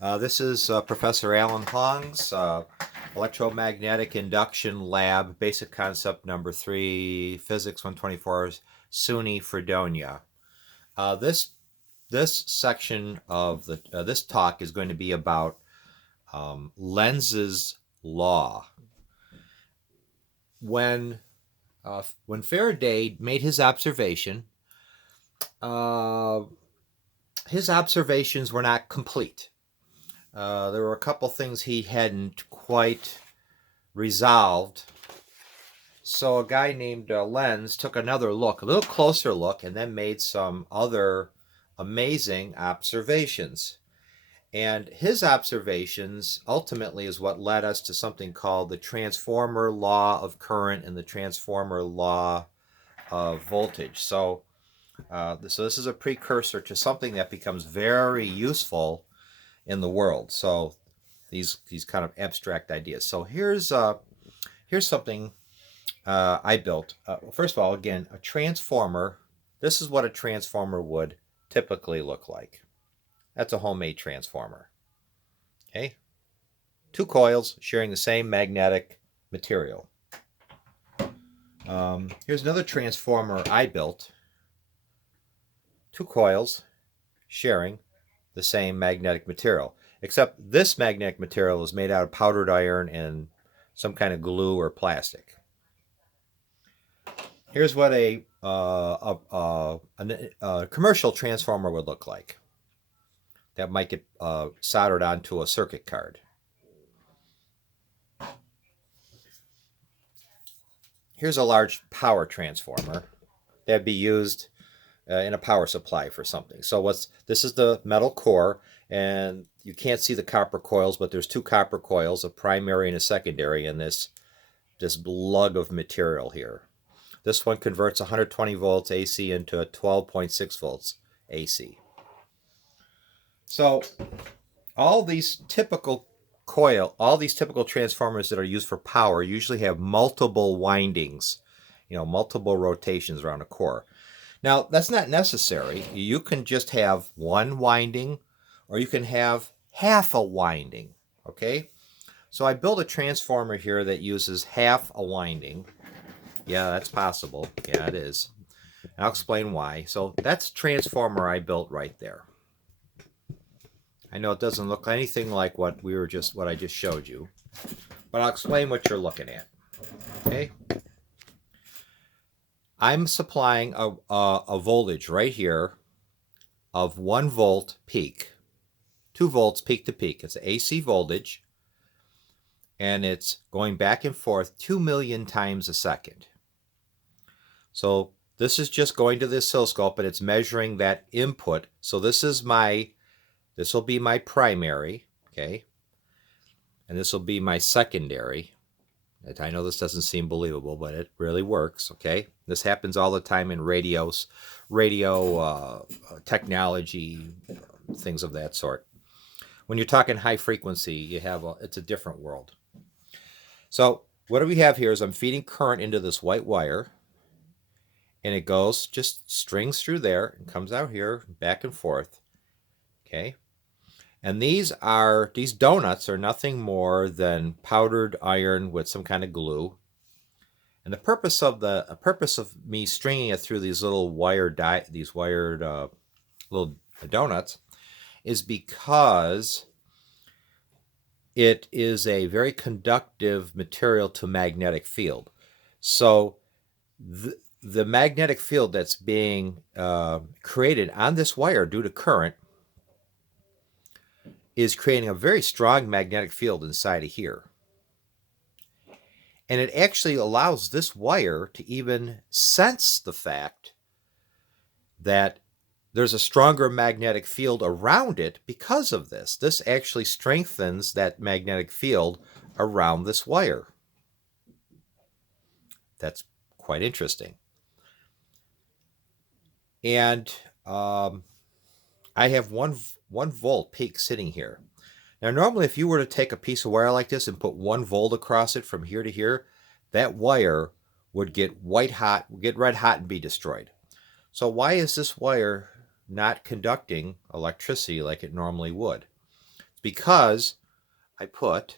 This is Professor Alan Haungs, Electromagnetic Induction Lab, Basic Concept number 3, Physics 124, SUNY, Fredonia. This section of this talk is going to be about LENZ'S law. When Faraday made his observations were not complete. There were a couple things he hadn't quite resolved. So a guy named Lenz took another look, a little closer look, and then made some other amazing observations. And his observations ultimately is what led us to something called the transformer law of current and the transformer law of voltage. So this is a precursor to something that becomes very useful in the world. So these kind of abstract ideas. So here's something I built. First of all, again, a transformer. This is what a transformer would typically look like. That's a homemade transformer. Okay, two coils sharing the same magnetic material. Here's another transformer I built. Two coils sharing the same magnetic material, except this magnetic material is made out of powdered iron and some kind of glue or plastic. Here's what a commercial transformer would look like that might get soldered onto a circuit card. Here's a large power transformer that'd be used in a power supply for something. So this is the metal core, and you can't see the copper coils, but there's two copper coils, a primary and a secondary, in this lug of material here. This one converts 120 volts AC into 12.6 volts AC. So all these typical transformers that are used for power usually have multiple windings, multiple rotations around a core. Now, that's not necessary. You can just have one winding, or you can have half a winding, okay? So I built a transformer here that uses half a winding. Yeah, that's possible. Yeah, it is. I'll explain why. So that's transformer I built right there. I know it doesn't look anything like what I just showed you, but I'll explain what you're looking at. Okay? I'm supplying a voltage right here of 1 volt peak, 2 volts peak to peak. It's an AC voltage, and it's going back and forth 2 million times a second. So this is just going to the oscilloscope, and it's measuring that input. So this will be my primary, okay? And this will be my secondary. I know this doesn't seem believable, but it really works, okay? This happens all the time in radio technology, things of that sort. When you're talking high frequency, it's a different world. So what do we have here is I'm feeding current into this white wire, and it goes, just strings through there and comes out here, back and forth, okay? And these donuts are nothing more than powdered iron with some kind of glue. And the purpose of me stringing it through these little wired little donuts is because it is a very conductive material to magnetic field. So the magnetic field that's being created on this wire due to current is creating a very strong magnetic field inside of here. And it actually allows this wire to even sense the fact that there's a stronger magnetic field around it because of this. This actually strengthens that magnetic field around this wire. That's quite interesting. And I have 1 volt peak sitting here. Now, normally, if you were to take a piece of wire like this and put 1 volt across it from here to here, that wire would get red hot, and be destroyed. So why is this wire not conducting electricity like it normally would? It's because I put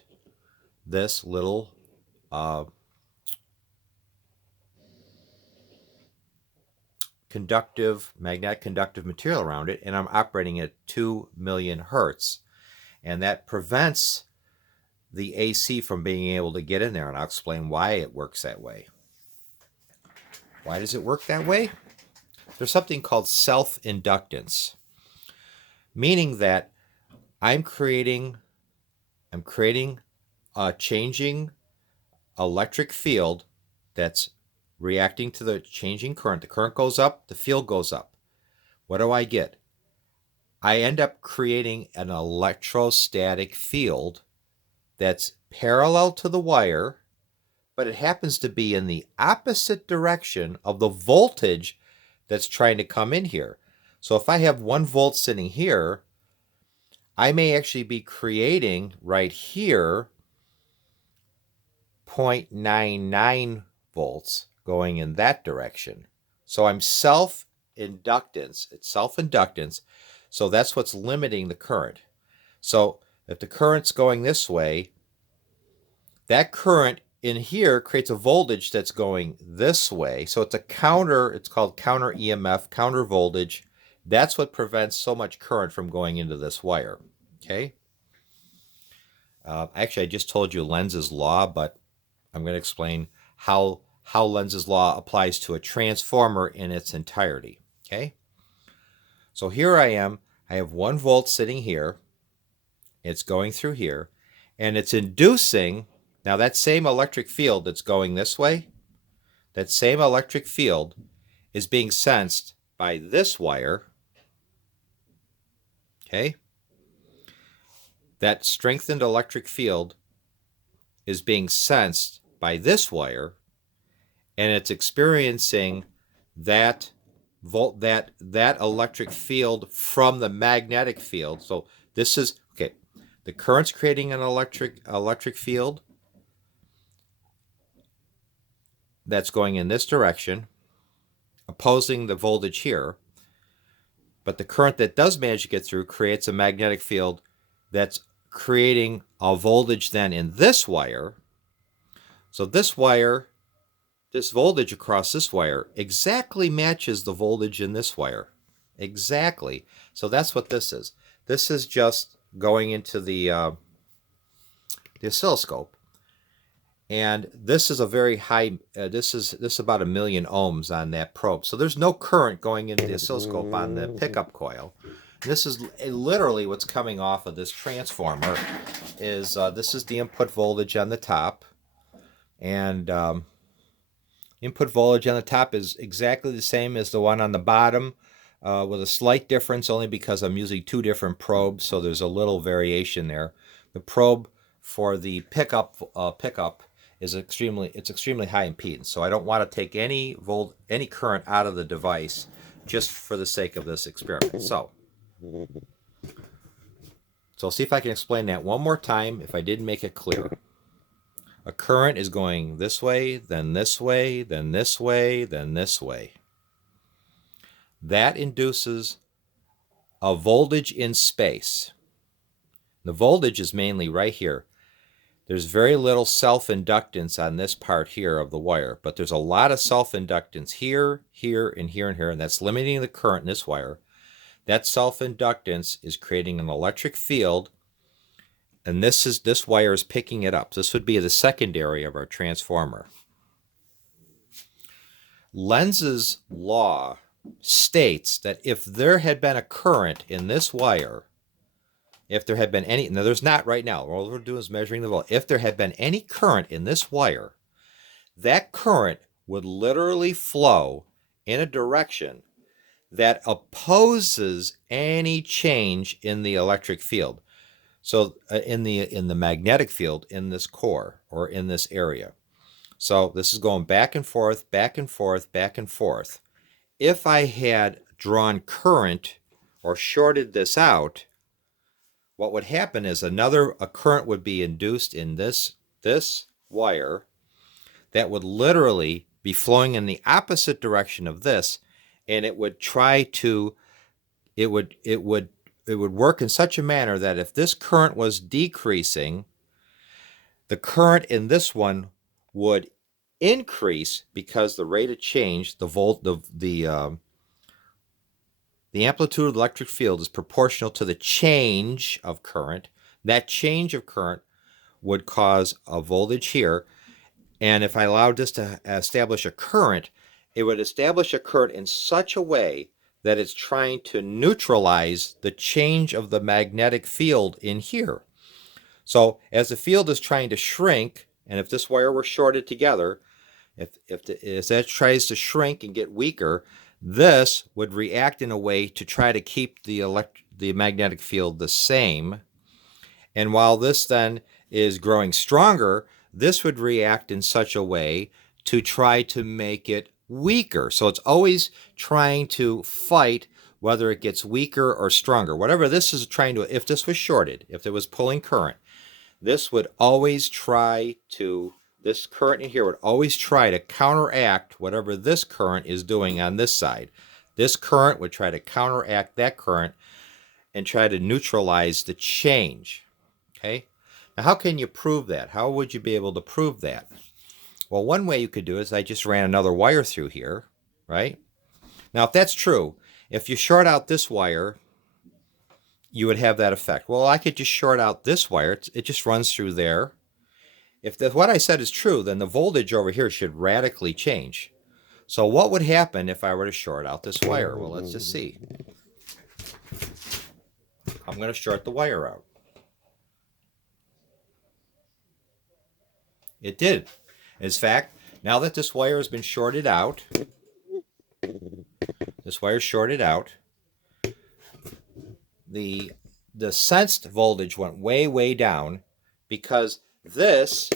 this little magnetic conductive material around it, and I'm operating at 2 million hertz. And that prevents the AC from being able to get in there, and I'll explain why it works that way. Why does it work that way? There's something called self-inductance, meaning that I'm creating a changing electric field that's reacting to the changing current. The current goes up, the field goes up. What do I get? I end up creating an electrostatic field that's parallel to the wire, but it happens to be in the opposite direction of the voltage that's trying to come in here. So if I have 1 volt sitting here, I may actually be creating right here 0.99 volts going in that direction. So I'm self-inductance. It's self-inductance. So that's what's limiting the current. So if the current's going this way, that current in here creates a voltage that's going this way. So it's called counter EMF, counter voltage. That's what prevents so much current from going into this wire. Okay. Actually, I just told you LENZ'S law, but I'm going to explain how LENZ'S law applies to a transformer in its entirety. Okay. So here I am. I have 1 volt sitting here. It's going through here, and it's inducing. Now that same electric field that's going this way, that same electric field is being sensed by this wire. Okay. That strengthened electric field is being sensed by this wire, and it's experiencing that electric field from the magnetic field. So this is okay. The current's creating an electric field that's going in this direction, opposing the voltage here. But the current that does manage to get through creates a magnetic field that's creating a voltage then in this wire. So this wire, this voltage across this wire exactly matches the voltage in this wire. Exactly. So that's what this is. This is just going into the oscilloscope. And this is a very high, this is about 1 million ohms on that probe. So there's no current going into the oscilloscope on the pickup coil. This is literally what's coming off of this transformer. This is the input voltage on the top. And input voltage on the top is exactly the same as the one on the bottom, with a slight difference only because I'm using 2 different probes, so there's a little variation there. The probe for the pickup is extremely high impedance, so I don't want to take any current out of the device just for the sake of this experiment. So I'll see if I can explain that one more time if I didn't make it clear. A current is going this way, then this way, then this way, then this way. That induces a voltage in space. The voltage is mainly right here. There's very little self-inductance on this part here of the wire, but there's a lot of self-inductance here, here, and here, and here, and that's limiting the current in this wire. That self-inductance is creating an electric field, and this wire is picking it up. This would be the secondary of our transformer. LENZ'S law states that if there had been a current in this wire, if there had been any, now there's not right now, all we're doing is measuring the voltage. If there had been any current in this wire, that current would literally flow in a direction that opposes any change in the electric field. So in the magnetic field in this core or in this area. So this is going back and forth, back and forth, back and forth. If I had drawn current or shorted this out, what would happen is a current would be induced in this wire that would literally be flowing in the opposite direction of this, and it would would work in such a manner that if this current was decreasing, the current in this one would increase because the rate of change, the amplitude of the electric field is proportional to the change of current. That change of current would cause a voltage here. And if I allowed this to establish a current, it would establish a current in such a way that it's trying to neutralize the change of the magnetic field in here. So as the field is trying to shrink, and if this wire were shorted together, as that tries to shrink and get weaker, this would react in a way to try to keep the magnetic field the same. And while this then is growing stronger, this would react in such a way to try to make it weaker. So it's always trying to fight whether it gets weaker or stronger. Whatever this is trying to, if this was shorted, if it was pulling current, this would always try to, this current in here would always try to counteract whatever this current is doing on this side. This current would try to counteract that current and try to neutralize the change. Okay? Now, how can you prove that? How would you be able to prove that? Well, one way you could do is I just ran another wire through here, right? Now, if that's true, if you short out this wire, you would have that effect. Well, I could just short out this wire. It just runs through there. If what I said is true, then the voltage over here should radically change. So what would happen if I were to short out this wire? Well, let's just see. I'm going to short the wire out. It did. In fact, now that this wire has been shorted out, this wire is shorted out, the sensed voltage went way, way down because the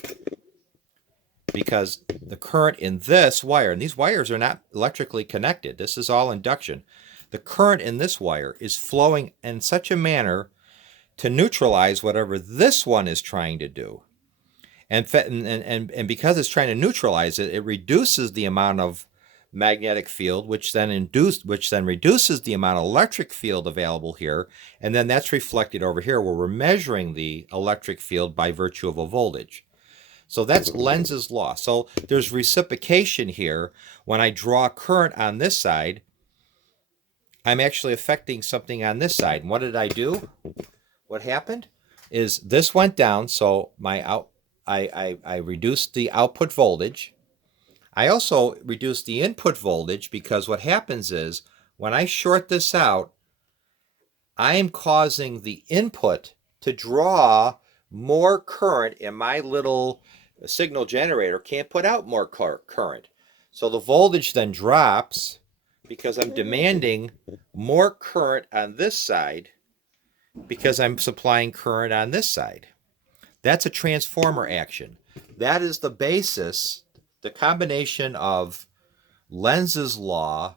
current in this wire, and these wires are not electrically connected. This is all induction. The current in this wire is flowing in such a manner to neutralize whatever this one is trying to do. And because it's trying to neutralize it, it reduces the amount of magnetic field, which then reduces the amount of electric field available here, and then that's reflected over here where we're measuring the electric field by virtue of a voltage. So that's Lenz's law. So there's reciprocation here. When I draw current on this side, I'm actually affecting something on this side. And what did I do? What happened is this went down, so I reduced the output voltage. I also reduced the input voltage because what happens is when I short this out, I am causing the input to draw more current, and my little signal generator can't put out more current. So the voltage then drops because I'm demanding more current on this side because I'm supplying current on this side. That's a transformer action. That is the basis, the combination of Lenz's law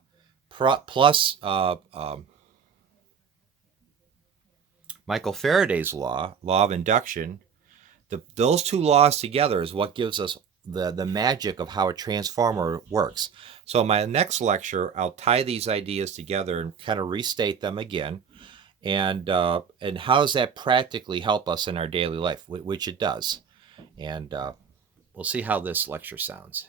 plus Michael Faraday's law of induction. Those two laws together is what gives us the magic of how a transformer works. So in my next lecture, I'll tie these ideas together and kind of restate them again. And how does that practically help us in our daily life, which it does. And we'll see how this lecture sounds.